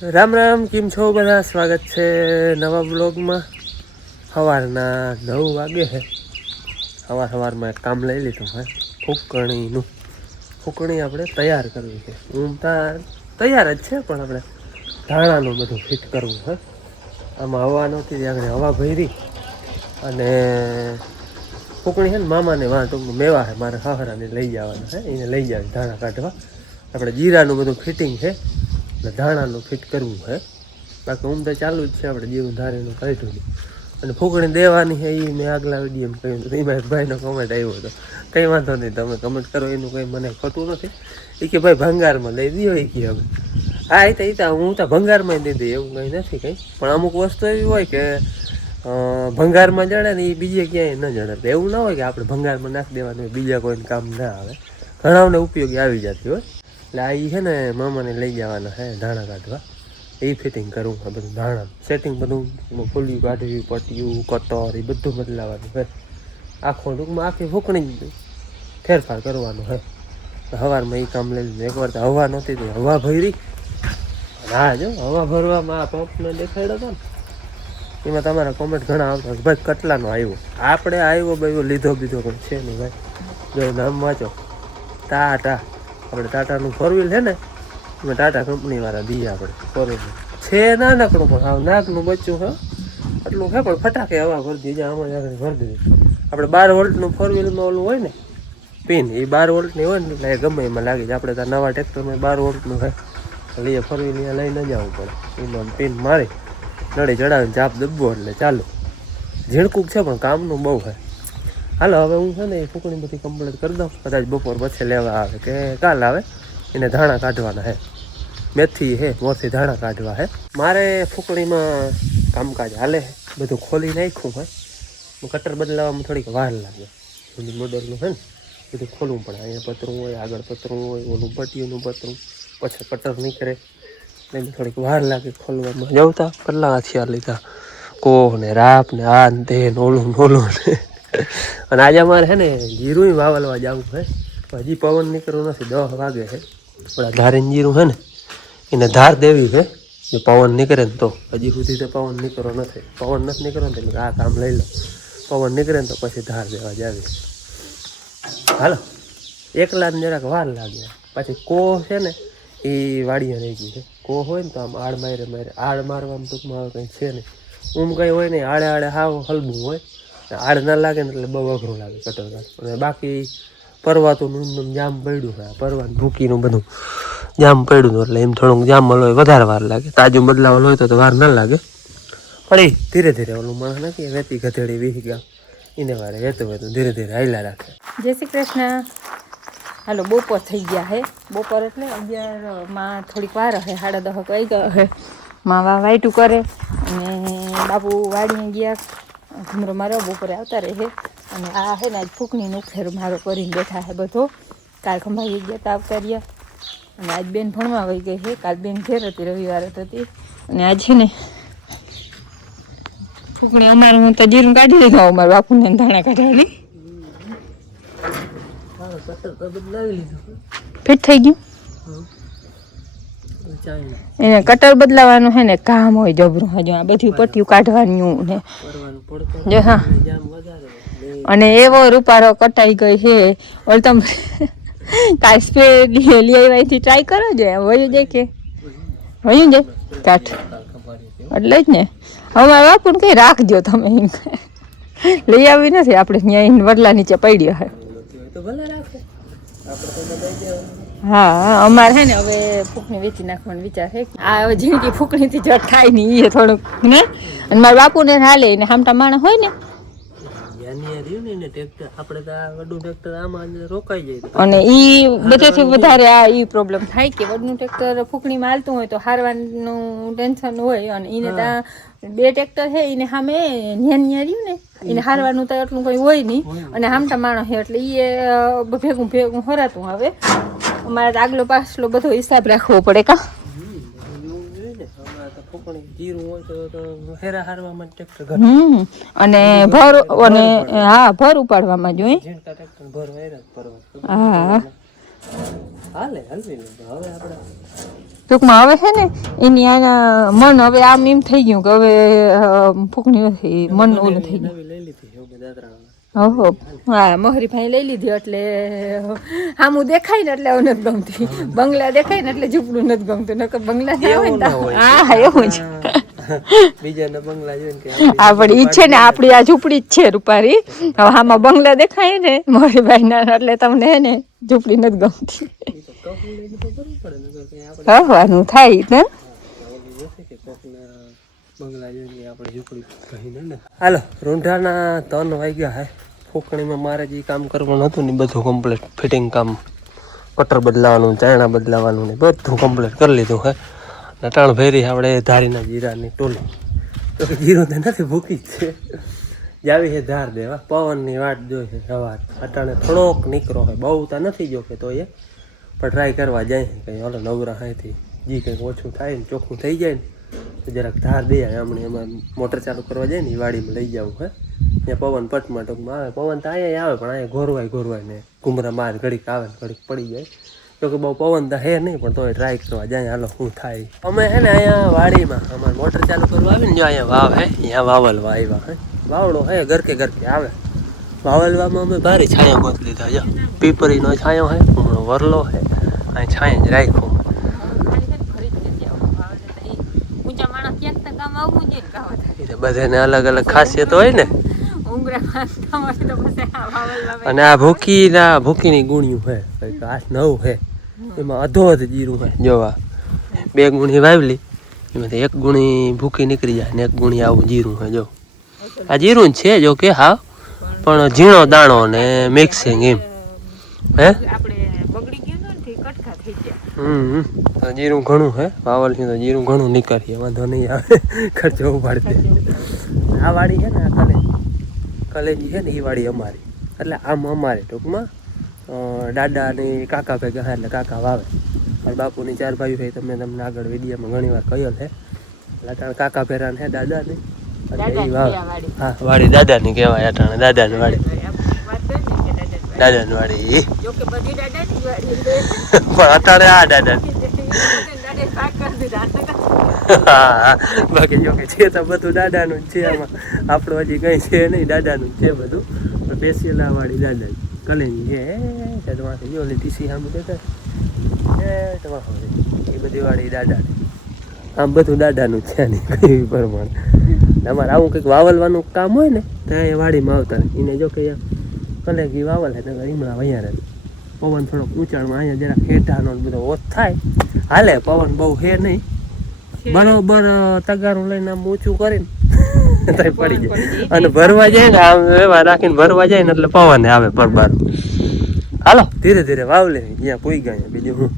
રામ રામ, કેમ છો બધા? સ્વાગત છે નવા બ્લોગમાં. સવારના 9 વાગે છે. સવારમાં એક કામ લઈ લીધું હે, ફૂકણી આપણે તૈયાર કરવી છે. તૈયાર જ છે, પણ આપણે ધાણાનું બધું ફિટ કરવું છે. આમાં હવા નહોતી, આગળ હવા ભરી અને ફૂકણી છે ને મામાને ટૂંકમાં મેવા છે, મારે હાહરાને લઈ જવાના છે. એને લઈ જાય ધાણા કાઢવા. આપણે જીરાનું બધું ફિટિંગ છે એટલે ધાણાનું ફિટ કરવું છે. બાકી હું તો ચાલુ જ છે, આપણે જેવું ધારેનું કાઢ્યું અને ફૂકણી દેવાની છે. એ મેં આગલા વિડીયો કહ્યું હતું, એમાં એક ભાઈનો કમેન્ટ આવ્યો હતો, કંઈ વાંધો નહીં, તમે કમેન્ટ કરો, એનું કંઈ મને ખોટું નથી. એ કે ભાઈ ભંગારમાં લઈ દો. એ કે હવે હા એ તો હું તો ભંગારમાં દઈ દઈ, એવું કંઈ નથી કંઈ. પણ અમુક વસ્તુ એવી હોય કે ભંગારમાં જડે ને એ બીજે ક્યાંય ન જડે. એવું ના હોય કે આપણે ભંગારમાં નાખી દેવાનું હોય, બીજા કોઈને કામ ના આવે, ઘણાને ઉપયોગી આવી જતી હોય. એટલે આ છે ને મામાને લઈ જવાના છે ધાણા કાઢવા. એ ફિટિંગ કરવું છે બધું, ધાણા સેટિંગ બધું ખોલ્યું કાઢ્યું, પટ્યું કતર એ બધું બદલાવાનું છે. ટૂંકમાં આખી ફૂકણી ફેરફાર કરવાનો છે. સવારમાં એ કામ લઈ લીધું. એકવાર તો હવા નહોતી તો હવા ભરી. હા જો હવા ભરવામાં આ પંપને દેખાડ્યો હતો ને, એમાં તમારા કોમેન્ટ ઘણા આવતા ભાઈ કેટલાનો આવ્યો. આપણે આવ્યો ભાઈ લીધો બીધો પણ છે નહીં ભાઈ. જો નામ વાંચો, ટાટા. આપણે ટાટાનું ફોરવ્હીલ છે ને, એમાં ટાટા કંપનીવાળા દઈએ આપણે ફોરવ્હીલ છે. નાનકડું પણ હાવ નાકનું બચ્ચું છે, એટલું છે પણ ફટાકે હવા ભરી દીધી. આમાં આગળ ભરી દીધી. આપણે 12 વોલ્ટનું ફોરવ્હીલમાં ઓલું હોય ને પિન, એ 12 વોલ્ટની હોય ને એટલે ગમે એમાં લાગી જાય. આપણે ત્યાં નવા ટ્રેક્ટરમાં 12 વોલ્ટનું છે એટલે એ ફોરવ્હીલ અહીંયા લઈને જવું પડે. એમાં પિન મારી નળી ચડાવીને ચાપ દબવો એટલે ચાલો. ઝીણકુક છે પણ કામનું બહુ છે. હાલો હવે હું છે ને એ ફૂકણી બધી કમ્પ્લીટ કરી દઉં. કદાચ બપોર પછી લેવા આવે કે કાલ આવે. એને ધાણા કાઢવાના છે, મેથી છે, મોરથી ધાણા કાઢવા છે. મારે ફૂકણીમાં કામકાજ હાલે, બધું ખોલી નાખ્યું હોય. કટર બદલાવામાં થોડીક વાર લાગે. બધું મોડલનું છે ને બધું ખોલવું પડે. અહીંયા પતરું હોય, આગળ પતરું હોય, ઓલું પટીઓનું પતરું, પછી કટર નીકળે એટલે થોડીક વાર લાગે ખોલવામાં. જવતા કેટલા હથિયાર લીધા, કોહ ને રાપ ને આ ને તે ઓલું ને. અને આજે અમારે છે ને જીરું વાવલવા જવું છે. હજી પવન નીકળવું નથી, 10 વાગે છે. આપણા ધારીને જીરું છે ને એને ધાર દેવી છે. જો પવન નીકળે ને તો, હજી સુધી તો પવન નીકળવો નથી. પવન નથી નીકળ્યો ને એટલે આ કામ લઈ લો. પવન નીકળે ને તો પછી ધાર દેવા જાવી. હાલો એકલા ને જરાક વાર લાગે. પછી કોહ છે ને એ વાડીએ રહી ગઈ છે. કોહ હોય ને તો આમ આડ મારે આડ મારવામાં ટૂંકમાં કંઈ છે નહીં. કંઈ હોય નહીં, આડે હાવ હલબું હોય. આડ ના લાગે ને એટલે બહુ અઘરું લાગે કટર કાઢ. અને બાકી પરવાતું જામ પડ્યું છે, પરવાનું ભૂકીનું બધું જામ પડ્યું હતું એટલે એમ થોડુંક જામ હોય વધારે વાર લાગે. તાજું બદલાવાનું હોય તો વાર ના લાગે. પણ એ ધીરે ધીરે ઓલું માણસ નથી વેતી ગધેડી વીહી ગયા એને વારે વેતું ધીરે ધીરે હાલ્યા રાખે. જય શ્રી કૃષ્ણ. હાલો બપોર થઈ ગયા હે. બપોર એટલે 11માં થોડીક વાર હે, 10:30 વાગી ગયા હે. માવા વાઈટું કરે અને બાપુ વાડીએ ગયા ઘૂમરો મારવા. બપોરે આવતા રહે. અને આ હે ને આજ ફૂકણીનો ઉખેર મારો કરીને બેઠા હે બધો. કાલ ખંભાઈ ગયા તા આવતા રહ્યા. અને આજ બેન ભણવા વહી ગઈ છે. કાલ બેન ઘેર હતી, રવિવાર હતી. અને આજ છે ને ફૂકણી અમારે હું તો જીરું કાઢી લીધું. અમારા બાપુને ધાણા કાઢવાની ફિટ થઈ ગયું. એને કટર બદલાવાનું છે ને કામ હોય જબરું. હજુ આ બધી પટ્ટીઓ કાઢવાનું ને જો. હા અને એવો રૂપારો કટાઈ ગઈ છે. ઓલ તમે કાલ સ્પ્રે લઈ આવ્યાથી ટ્રાય કરો જો. વયું જાય કે વયું જાય કાઠ એટલે જ ને. હવે બાપુ કઈ રાખજો તમે, એમ લઈ આવી નથી આપણે ત્યાં વડલા નીચે પડ્યો હે. હા અમારે હે ને હવે ફૂકણી વેચી નાખવાનો વિચાર છે. આ હવે જિંદગી ફૂકણીથી જટ થાય ને એ થોડુંક ને. અને મારા બાપુને હાલે ને હામટા માણસ હોય ને અને ઈ બધાથી વધારે આ ઈ પ્રોબ્લેમ થાય કે વડનું ટ્રેક્ટર ફૂકણીમાં હાલતું હોય તો હારવાનું ટેન્શન હોય. અને એને ત્યાં 2 ટ્રેક્ટર છે એને સામે ન્યા રહ્યું ને એને હારવાનું તો એટલું કંઈ હોય નહીં. અને હામટા માણસ છે એટલે એ ભેગું હરાતું. હવે અમારે આગલો પાછલો બધો હિસાબ રાખવો પડે કા. અને ભર અને હા ભર ઉપાડવામાં જોઈએ. હા હાલે હલવી હવે આપણે ટૂંકમાં હવે છે ને એની આના મન હવે આમ એમ થઈ ગયું કે હવે ફૂકણી નથી મન ઓલું થઈ ગયું. નવી લઈ લીધી એવું બધા દાદરાણા. ઓહો હા મોહરીભાઈ લઈ લીધી એટલે આમું દેખાય ને એટલે નથી ગમતી, બંગલા દેખાય ને એટલે ઝૂંપડું નથી ગમતું. નકર બંગલા ના હોય ને હા એવું જ બીજાના બંગલા જોઈને કે આપડી ઈ છે ને આપડી આ ઝૂંપડી જ છે રૂપારી. હવે આમાં બંગલા દેખાય ને મોહરીભાઈ ના એટલે તમને હે ને ઝૂંપડી નથી ગમતી. હવાનું થાય ને બંગલા જોઈને આપણે ઝૂંપડી કહીને ને. હાલો રૂંઢાના 3 વાગ્યા હે. ફૂકણીમાં મારે જે કામ કરવાનું હતું ને બધું કમ્પ્લીટ, ફિટિંગ કામ, કટર બદલાવાનું, ચાયણા બદલાવાનું ને બધું કમ્પ્લીટ કરી લીધું હે. નટાણ ભેરી આપણે ધારીના જીરાની ટોલી, તો જીરું તો નથી ભૂકી જ છે, જાવી છે ધાર દેવા. પવનની વાટ જોઈ છે સવાર અટાણે થોડોક નીકળો હોય, બહુ તો નથી જો કે તો એ પણ ટ્રાય કરવા જાય કંઈ ઓલો નવરા હાયથી જી કંઈક ઓછું થાય ને ચોખ્ખું થઈ જાય ને તો જરાક ધાર દે હમણાં એમાં મોટર ચાલુ કરવા જાય ને એ વાડીમાં લઈ જવું હે. ત્યાં પવન પટમાં ટૂંકમાં આવે, પવન તો અહીંયા આવે પણ અહીંયા ઘોરવાય ને ઘૂમરા માર ઘડીક આવે ને ઘડીક પડી જાય. તો કે બહુ પવન તો હે નહીં પણ તોય ટ્રાય કરવા જાય. હાલો શું થાય. અમે હે ને અહીંયા વાડીમાં અમારે મોટર ચાલુ કરવા આવી ને જો અહીંયા વાવ હે, અહીંયા વાવલવા આવ્યા હે. વાવડો હે ઘરકે આવે. વાવલવામાં અમે ભારે છાંયો ગોત લીધા. જો પીપરીનો છાંયો હે, હમણાં વરલો હે, અહીં છાંય જ રાખ્યો. બધાને અલગ અલગ ખાસિયત હોય ને. અને આ ભૂકીની ગુણ્યું હે કંઈક 8-9 હે. એમાં અધોઅધ જીરું હે. જોવા 2 ગુણી વાવલી એમાંથી 1 ગુણી ભૂકી નીકળી જાય ને 1 ગુણી આવું જીરું હે. જો આ જીરું છે જો કે હા, પણ ઝીણો દાણો ને મિક્સિંગ એમ હે. તો જીરું ઘણું હે વાવલ તો જીરું ઘણું નીકળીએ, વાંધો નહીં આવે, ખર્ચો ઉપાડી દે. આ વાડી છે ને આ કલેજી છે ને એ વાડી અમારી, એટલે આમ અમારે ટૂંકમાં દાદા ને કાકા ભેગા હા એટલે કાકા વાવે. મારા બાપુની 4 ભાઈઓ છે, તમને આગળ વિડીયોમાં ઘણી વાર કહેલ છે. એટલે કાકા ભેરાને હે દાદા ને એટલે એ વાવે. હા વાડી દાદાની કહેવાય. અટાણે દાદાની વાડી, દાદાની વાડી પણ અટાણે આ દાદાની. હા બાકી જો કે છે તો બધું દાદાનું જ છે. આમાં આપણું હજી કંઈ છે નહીં, દાદાનું જ છે બધું. પેશિયલા વાળી દાદા કલેની છે તમારે જો ટીસી સામે દેતા એ બધી વાળી દાદાની. આમ બધું દાદાનું જ છે નહીં કઈ પ્રમાણે. અમારે આવું કંઈક વાવલવાનું કામ હોય ને તો એ વાડીમાં આવતા એને જો કે કલેગી વાવલ છે તો હમણાં વૈયા રહે. પવન થોડોક ઊંચાણમાં અહીંયા જરા ખેટાનો બધો ઓછ થાય હાલે. પવન બહુ હે નહીં, બરોબર તગારું લઈને આમ ઊંચું કરીને પડી જાય અને ભરવા જાય ને આમ એવા રાખીને ભરવા જાય ને એટલે પવન આવે પરબાર. હાલો ધીરે ધીરે વાવલે જ્યાં પૂઈ ગયા બીજું હું.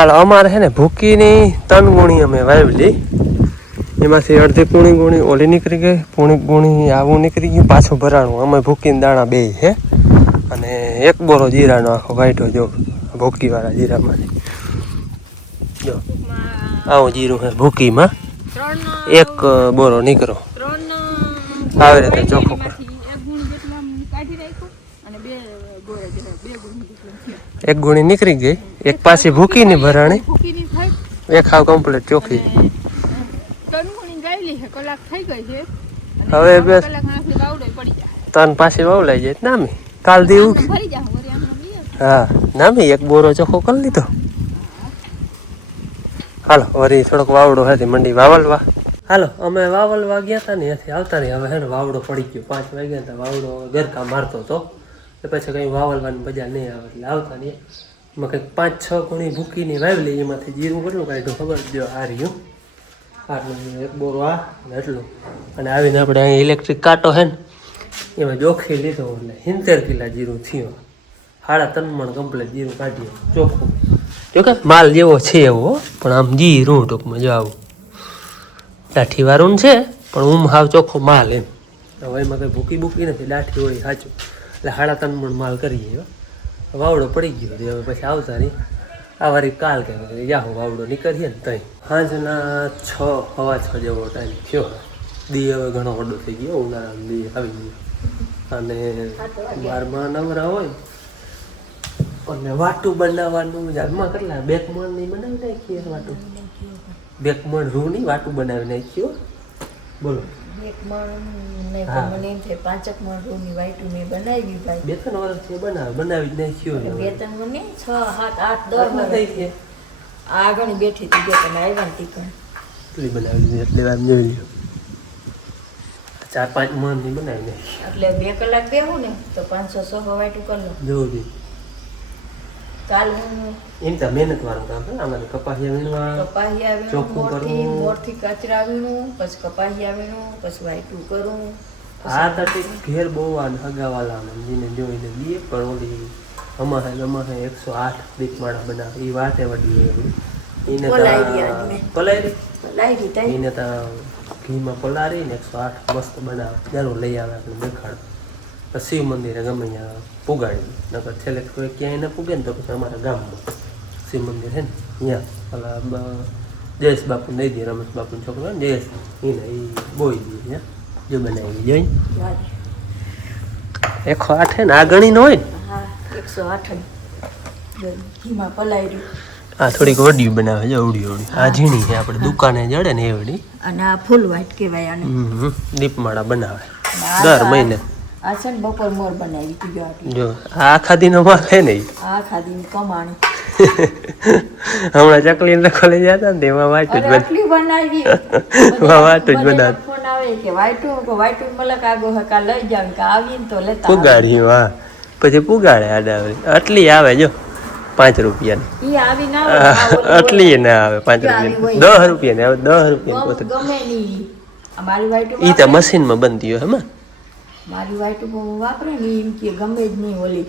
હાલ અમારે છે ને ભૂકીની 3 ગુણી અમે વાવેલી. એમાંથી અડધી પૂણી ગુણી ઓલી નીકળી ગઈ, પૂણી ગુણી આવું નીકળી ગયું, પાછું ભરાણું. અમે ભૂકીના દાણા 2 છે અને 1 બોરો જીરાનો આખો વાઈટો જો ભૂકીવાળા જીરામાંથી. જો આવું જીરું છે ભૂકીમાં 1 બોરો નીકળો આવી રીતે ચોખ્ખું કરો. 1 ગુણી નીકળી ગઈ, 1 પાછી ભૂકીની ભરાણી, 1 હાવ કમ્પ્લીટ ચોખ્ખી. કલાક થઈ ગઈ છે હવે બસ કલાકમાંથી બાવડો પડી જાય તન પાછી વાવ લઈ જાય નામી કાલ દી ઉઠી ભરી જાવ વરી આમ હા નામી એક બોરો ચોખ્ખો કરી લીધો હાલો વરી થોડોક વાવડો હતી મંડી વાવલવા હાલો અમે વાવલવા ગયા હતા ને ત્યાંથી આવતા રહી હવે હે ને વાવડો પડી ગયો 5 વાગ્યા હતા વાવડો ગરકા મારતો હતો એટલે પછી કંઈ વાવલવાની મજા નહીં આવે એટલે આવતા નહીં એમાં કંઈક 5-6 ગુણી ભૂકીની વાવેલી એમાંથી જીરું કેટલું કાઢ્યું ખબર જો આ રહ્યું આટલું એક બોરો આ અને એટલું અને આવીને આપણે અહીં ઇલેક્ટ્રિક કાંટો હે ને એમાં જોખી લીધો એટલે 70 કિલા જીરું થયું 3.5 મણ કમ્પ્લીટ જીરું કાઢ્યું ચોખ્ખું જોકે માલ જેવો છે એવો પણ આમ જીરું ટૂંકમાં જો આવું લાઠીવાળું છે પણ હાવ ચોખ્ખો માલ એમ હવે એમાં કંઈ ભૂકી બૂકી નથી લાઠી હોય સાચું એટલે 3.5 મણ માલ કરીએ વાવડો પડી ગયો હવે પછી આવતા નહીં આ વારી કાલ કે જાહો વાવડો નીકળીએ ને તઈ સાંજના 6:15 જેવો ટાઈમ થયો દી હવે ઘણો ઓડો થઈ ગયો ઉનાળામાં દી આવી ગયો અને 12મા નવરા હોય અને વાટું બનાવવાનું જાગમાં કેટલા 2 મણની બનાવી નાખીએ વાટું 2 મણ રૂની વાટું બનાવી નાખ્યું બોલો 1 મણ ને મને એમ થાય 5 મણ રૂની વાઈટું મેં બનાવી ભાઈ 2-3 વર્ષથી બનાવી જ નાખ્યું 2-3 મને 6 7 8 10 થઈ ગયા આગળ બેઠી હતી કે તમે આવ્યા ને તીકણ એટલી બનાવી એટલે આમ જોઈ લ્યો 4-5 મણની બનાવી નાખી એટલે 2 કલાક બેહું ને તો 500 વાઈટું કરી લો જોઉં કાલ એમ તો મહેનત વાળું કામ છે આમાં કપાસિયા વીણવા કપાસિયા વીણું ચોખ્ખું કરવું મોરથી કચરા વીણું પછી કપાસિયા વીણું પછી વાઈટું કરું આ તો ઘેર બહુ હગાવાલા મંદીને જોઈને દઈએ પણ ઓલી અમારે 108 દીપમાળા બનાવે એ વાટે વડી એને પલાયરી એને તો ઘીમાં પલારીને 108 મસ્ત બનાવે જરૂર લઈ આવે આપણે દેખાડ શિવ મંદિરે ગમે ત્યાં પુગાડી નકર છેલ્લે કોઈ ક્યાંય ન પૂગે ને તો પછી અમારા ગામમાં શિવ મંદિર છે ને ત્યાં પેલા જયેશ બાપુ નહીં દે રમેશ બાપુનો છોકરો ને જયેશ એને એ બોઈ દે ત્યાં જો બનાવી જોઈ 108 છે ને આ ગણી ન હોય ને 108 ઘીમાં પલાયરી આ થોડીક વડિયું બનાવે છે અવડી આ ઝીણી છે આપણે દુકાને જડે ને એ વડી અને આ ફૂલ વ્હાઈટ કહેવાય આને દીપમાળા બનાવે દર મહિને આ છે ને બપોર મોર બનાવી હતી જો આ આખા દીનો માલ છે ને આ ખાધી કમાણી હમણાં ચકલી ને ખોલી જતા ને તેમાં વાટું જ આટલી બનાવી વાટું જ બનાવ ફોન આવે કે વાઈટું મલક આગો હકા લઈ જાવ કે આવીને તો લેતા પુગાડી વાહ પછી પુગાડે આડાવરી આટલી આવે જો 5 રૂપિયાની ઈ આવી ના આવે આટલી ના આવે 5 રૂપિયાની 10 રૂપિયાની આવે 10 રૂપિયાની ગમે ની અમારી વાઈટું ઈ તો મશીનમાં બનતી હોય હે મારી વાઈટું વાપરે ને એમ કે ગમે જ નહીં ઓલી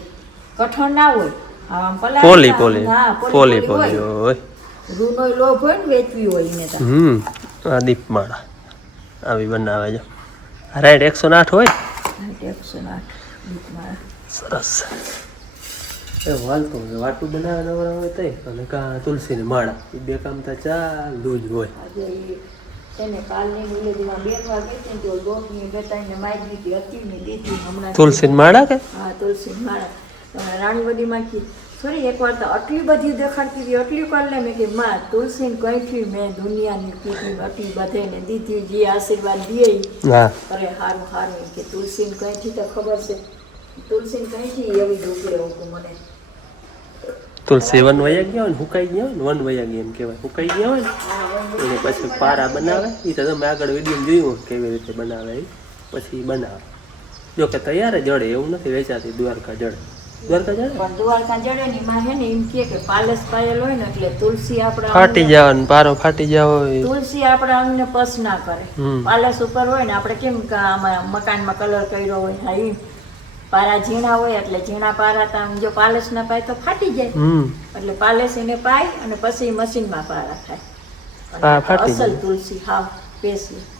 કઠણ ના હોય આમ પલા પોલી હોય રૂનો લોભ હોય ને વેચવી હોય ને તો આ દીપમાળા આવી બનાવે જો રાઈટ 108 હોય 108 દીપમાળા સરસ એ વાલતું વાટું બનાવે નવરા હોય તઈ અને કા તુલસીની માળા એ બે કામ તો ચાલુ જ હોય એને કાલની વિલેજમાં 2 વાગે છે તો લોટની બેતાઈને માઈ દીધી હતી ને દીધી હમણાં તુલસીની માળા કે હા તુલસીની માળા રાણીવડીમાં કી સોરી એકવાર તો આટલી બધી દેખાડતી હતી આટલી કાલે મેં કે માં તુલસીને કઈથી મેં દુનિયાની કીધી આટલી બધાને દીધી જે આશીર્વાદ દે હા અરે હારું કે તુલસીને કઈથી તો ખબર છે તુલસીને કઈથી એવી ઢોકળે હું મને તુલસી વન વયા ગયા હોય ને હુકાઈ ગયા હોય ને વન વયા ગયા એમ કહેવાય હુકાઈ ગયા હોય ને એને પછી પારા બનાવે એ તો તમે આગળ વિડીયો જોયું કેવી રીતે બનાવે એ પછી બનાવે જો કે તૈયાર જડે એવું નથી વેચાતી દ્વારકા જડે પણ દ્વારકા જડે ને એમાં હે ને એમ કે પાલસ પાયેલ હોય ને એટલે તુલસી આપણા ફાટી જાય ને પારો ફાટી જાય હોય તુલસી આપણા અંગને પસ ના કરે પાલસ ઉપર હોય ને આપણે કેમ કે આમાં મકાનમાં કલર કર્યો હોય હા એ પારા ઝીણા હોય એટલે ઝીણા પારા તો જો પાલસ ના પાય તો ફાટી જાય એટલે પાલસ એને પાય અને પછી મશીનમાં પારા થાય અસલ તુલસી હાવ પેસી